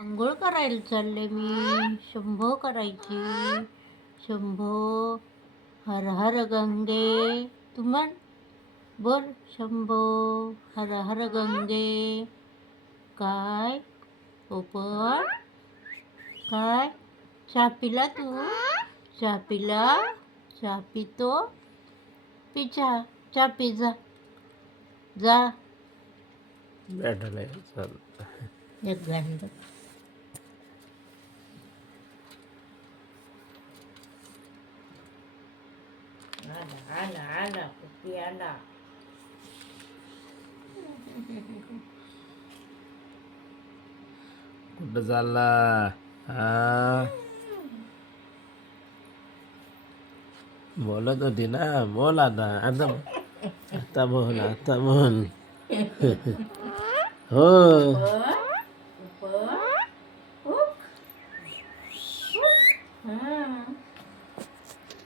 आंघोळ करायला चालले मी. शंभो करायची. शंभो. हर हर गंगे. तू म्हण. बोल. शंभो. हर हर गंगे. काय? पोपट काय? चहा पिला तू? चहा पिला? चहा पितो? पी चहा. चहा पी जा. जा. एक घंटा. आला आला आला कुठे आला कुठं चालला हा बोलत होती ना बोल आता आता आता बोल आता बोल हो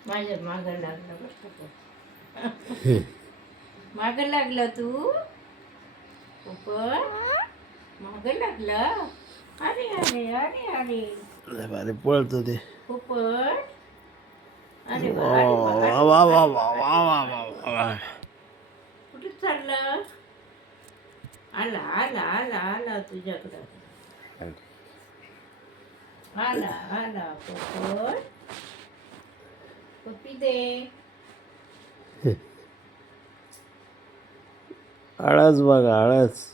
माझ्या मागं लागलं बरं का मागं लागलं तू? पण मागं लागलं? अरे अरे अरे अरे. अरे पळतो ते. पोपट अरे वा वा वा वा वा वा वा कुठे चाललं? आला आला आला आला तुझ्याकडं. आला आला पोपट दे. आळस बघा आळस.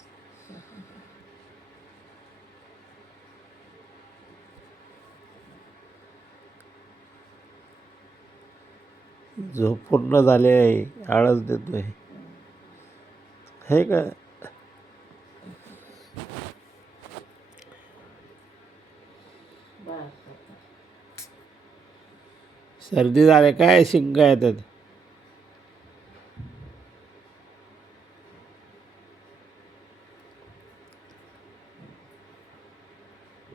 झोप पूर्ण झाली आहे आळस देतोय. हे का? सर्दी झाले काय? शिंका येतात.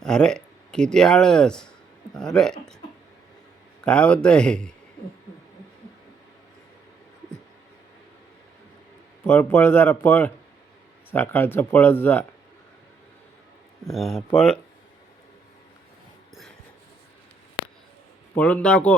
अरे किती आळस. अरे काय होतंय? पळ पळ जरा पळ. सकाळचं पळत जा. पळ. पळून दाखव.